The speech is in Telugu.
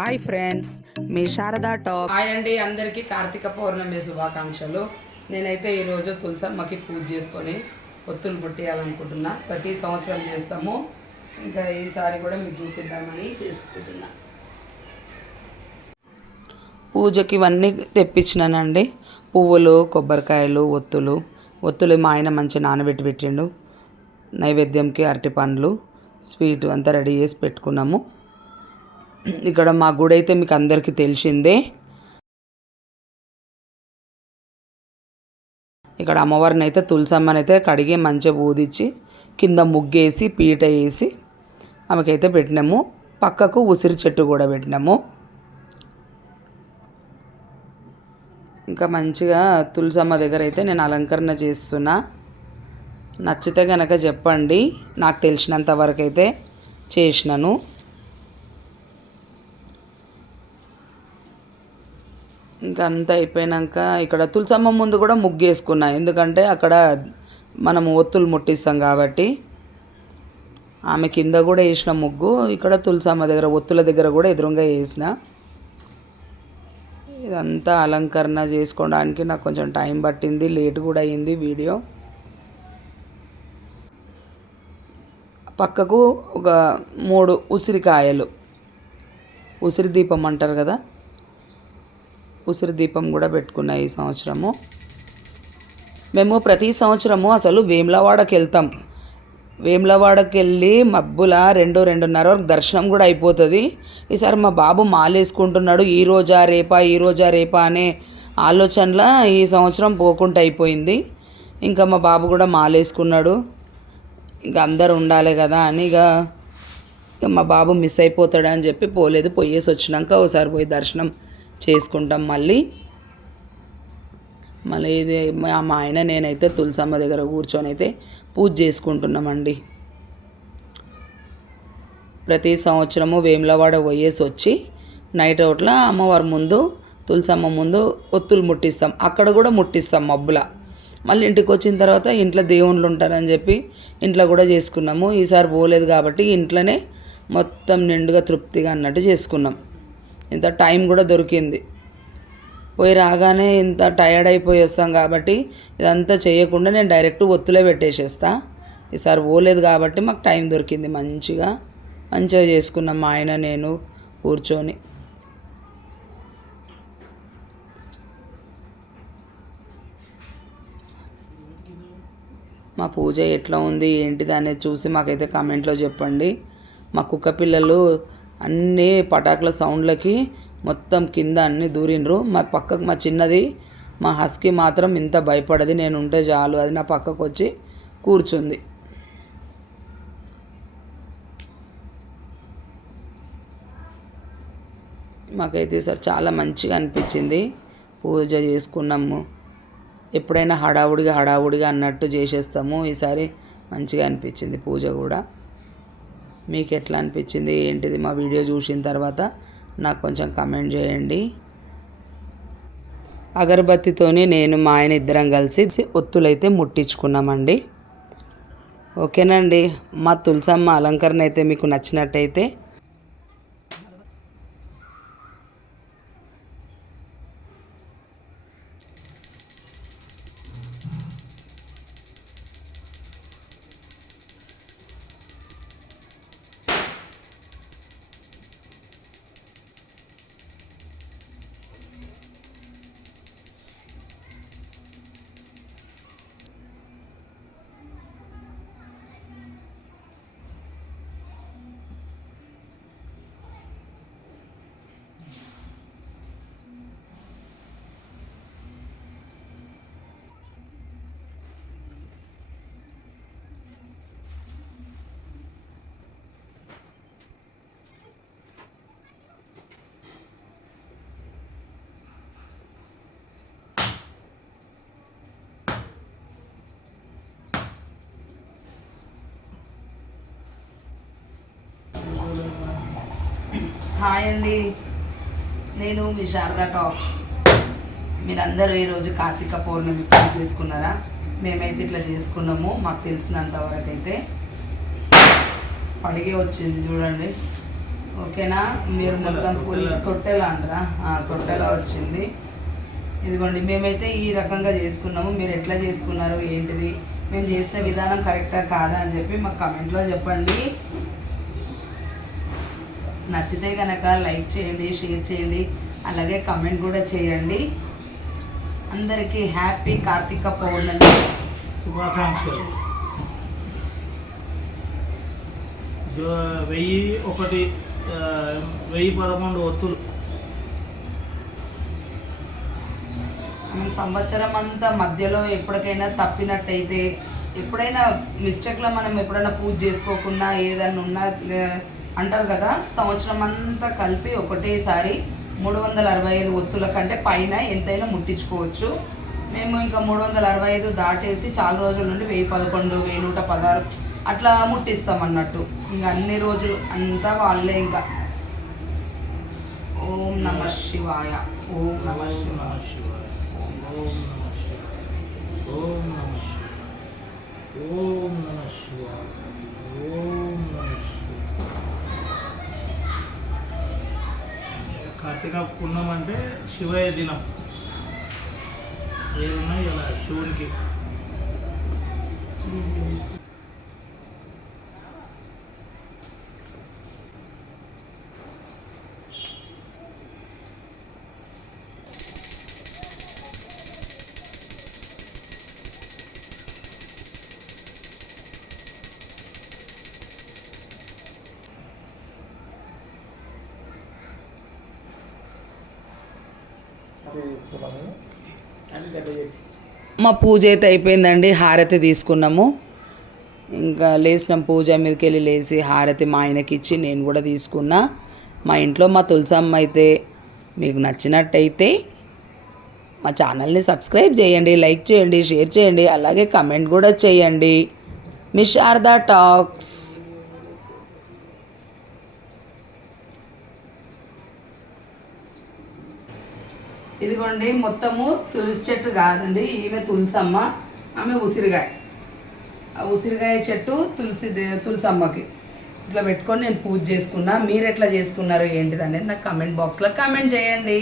హాయ్ ఫ్రెండ్స్ మీ శారదా టాక్. హాయ్ అండి అందరికీ కార్తీక పౌర్ణమి శుభాకాంక్షలు. నేనైతే ఈరోజు తులసమ్మకి పూజ చేసుకొని ఒత్తులు పుట్టేయాలనుకుంటున్నా. ప్రతి సంవత్సరం చేస్తాము. ఇంకా ఈసారి కూడా మీకు చూపిద్దామని చేసుకుంటున్నా. పూజకి ఇవన్నీ తెప్పించినానండి. పువ్వులు కొబ్బరికాయలు ఒత్తులు. ఒత్తులు మా ఆయన మంచి నానబెట్టి పెట్టిండు. నైవేద్యంకి అరటి పండ్లు స్వీట్ అంతా రెడీ చేసి పెట్టుకున్నాము. ఇక్కడ మా గుడి అయితే మీకు అందరికీ తెలిసిందే. ఇక్కడ అమ్మవారిని అయితే తులసమ్మని అయితే కడిగి మంచిగా ఊదిచ్చి కింద ముగ్గేసి పీట వేసి ఆమెకైతే పెట్టినాము. పక్కకు ఉసిరి చెట్టు కూడా పెట్టినాము. ఇంకా మంచిగా తులసమ్మ దగ్గర అయితే నేను అలంకరణ చేస్తున్నా. నచ్చితే కనుక చెప్పండి. నాకు తెలిసినంత వరకు అయితే చేసినాను. ఇంకా అంతా అయిపోయినాక ఇక్కడ తులసమ్మ ముందు కూడా ముగ్గేసుకున్నా ఎందుకంటే అక్కడ మనము ఒత్తులు ముట్టిస్తాం కాబట్టి ఆమె కింద కూడా వేసిన ముగ్గు ఇక్కడ తులసమ్మ దగ్గర ఒత్తుల దగ్గర కూడా ఎదురుగా వేసిన. ఇదంతా అలంకరణ చేసుకోవడానికి నాకు కొంచెం టైం పట్టింది లేట్ కూడా అయింది వీడియో. పక్కకు ఒక మూడు ఉసిరికాయలు ఉసిరి దీపం అంటారు కదా ఉసిరి దీపం కూడా పెట్టుకున్నా ఈ సంవత్సరము. మేము ప్రతి సంవత్సరము అసలు వేములవాడకి వెళ్తాం. వేములవాడకి వెళ్ళి మబ్బుల రెండు రెండున్నర వరకు దర్శనం కూడా అయిపోతుంది. ఈసారి మా బాబు మాలేసుకుంటున్నాడు. ఈ రోజా రేపా ఈ రోజా రేపా అనే ఆలోచనల ఈ సంవత్సరం పోకుండా అయిపోయింది. ఇంకా మా బాబు కూడా మాలేసుకున్నాడు. ఇంకా అందరు ఉండాలి కదా అని ఇక ఇక మా బాబు మిస్ అయిపోతాడని చెప్పి పోలేదు. పోయేసి వచ్చినాక ఒకసారి పోయి దర్శనం చేసుకుంటాం మళ్ళీ. మళ్ళీ ఇది మా ఆయన నేనైతే తులసమ్మ దగ్గర కూర్చొని అయితే పూజ చేసుకుంటున్నామండి. ప్రతి సంవత్సరము వేములవాడ పోయేసి వచ్చి నైట్ అవుట్ల అమ్మవారి ముందు తులసమ్మ ముందు ఒత్తులు ముట్టిస్తాం. అక్కడ కూడా ముట్టిస్తాం మబ్బుల. మళ్ళీ ఇంటికి వచ్చిన తర్వాత ఇంట్లో దేవుళ్ళు ఉంటారని చెప్పి ఇంట్లో కూడా చేసుకున్నాము. ఈసారి పోలేదు కాబట్టి ఇంట్లోనే మొత్తం నిండుగా తృప్తిగా అన్నట్టు చేసుకున్నాం. ఇంత టైం కూడా దొరికింది. పోయి రాగానే ఇంత టయర్డ్ అయిపోయి వస్తాం కాబట్టి ఇదంతా చేయకుండా నేను డైరెక్ట్ ఒత్తులే పెట్టేసేస్తా. ఈసారి పోలేదు కాబట్టి మాకు టైం దొరికింది మంచిగా. మంచిగా చేసుకున్నాం మా ఆయన నేను కూర్చొని. మా పూజ ఎట్లా ఉంది ఏంటిది అనేది చూసి మాకైతే కామెంట్లో చెప్పండి. మా కుక్క పిల్లలు అన్నీ పటాకుల సౌండ్లకి మొత్తం కింద అన్ని దూరిండ్రు. మా పక్కకు మా చిన్నది మా హస్కి మాత్రం ఇంత భయపడది. నేను ఉంటే చాలు. అది నా పక్కకు వచ్చి కూర్చుంది. మాకైతే సార్ చాలా మంచిగా అనిపించింది. పూజ చేసుకున్నాము. ఎప్పుడైనా హడావుడిగా హడావుడిగా అన్నట్టు చేసేస్తాము. ఈసారి మంచిగా అనిపించింది పూజ కూడా. మీకు ఎట్లా అనిపించింది ఏంటిది మా వీడియో చూసిన తర్వాత నాకు కొంచెం కమెంట్ చేయండి. అగరబత్తితోని నేను మా ఆయన ఇద్దరం కలిసి ఒత్తులైతే ముట్టించుకున్నామండి. ఓకేనండి మా తులసమ్మ అలంకరణ అయితే మీకు నచ్చినట్టయితే హాయ్ అండి. నేను మీ శారదా టాక్స్. మీరందరూ ఈరోజు కార్తీక పౌర్ణమి పూజ చేసుకున్నారా? మేమైతే ఇట్లా చేసుకున్నాము మాకు తెలిసినంత వరకు అయితే పడిగే వచ్చింది చూడండి. ఓకేనా? మీరు మొత్తం ఫుల్ తొట్టెల. అంటారా? తొట్టెల వచ్చింది. ఇదిగోండి మేమైతే ఈ రకంగా చేసుకున్నాము. మీరు ఎట్లా చేసుకున్నారు ఏంటిది? మేము చేసిన విధానం కరెక్టా కాదా అని చెప్పి మాకు కమెంట్లో చెప్పండి. నచ్చితే కనుక లైక్ చేయండి షేర్ చేయండి అలాగే కమెంట్ కూడా చేయండి. అందరికీ హ్యాపీ కార్తీక పౌర్ణమి. శుభాకాంక్షలు. వెయ్యి ఒకటి వెయ్యి పదకొండు ఒత్తులు. మనం సంవత్సరం అంతా మధ్యలో ఎప్పటికైనా తప్పినట్టయితే ఎప్పుడైనా మిస్టేక్లో మనం ఎప్పుడైనా పూజ చేసుకోకుండా ఏదన్నా ఉన్నా అంటారు కదా సంవత్సరం అంతా కలిపి ఒకటేసారి మూడు వందల అరవై ఐదు ఒత్తుల కంటే పైన ఎంతైనా ముట్టించుకోవచ్చు మేము ఇంకా మూడు వందల అరవై ఐదు దాటేసి చాలా రోజుల నుండి వెయ్యి పదకొండు వెయ్యి నూట పదహారు అట్లా ముట్టిస్తాం అన్నట్టు ఇంకా అన్ని రోజులు అంతా వాళ్ళే ఇంకా ఓం నమ శివాయ ఓం నమ శివాయ ఓం నమ శివాయ. ఓం నమ శివాయ. ఓం నమ శివాయ. కార్తీక పుణ్యం అంటే దినం. ఏమున్నాయి ఇలా శివునికి మా పూజ అయితే అయిపోయిందండి హారతి తీసుకున్నాము. ఇంకా లేచినాం పూజ మీదకి వెళ్ళి లేచి హారతి మా ఆయనకి ఇచ్చి నేను కూడా తీసుకున్నా. మా ఇంట్లో మా తులసమ్మ అయితే మీకు నచ్చినట్టయితే మా ఛానల్ని సబ్స్క్రైబ్ చేయండి లైక్ చేయండి షేర్ చేయండి అలాగే కమెంట్ కూడా చేయండి. మీ శారదా టాక్స్. ఇదిగోండి మొత్తము తులసి చెట్టు కాదండి ఈమె తులసమ్మ ఆమె ఉసిరికాయ ఆ ఉసిరికాయ చెట్టు తులసి తులసమ్మకి. ఇట్లా పెట్టుకొని నేను పూజ చేసుకున్నా. మీరు ఎట్లా చేసుకున్నారు ఏంటిది అనేది నాకు కమెంట్ బాక్స్లో కమెంట్ చేయండి.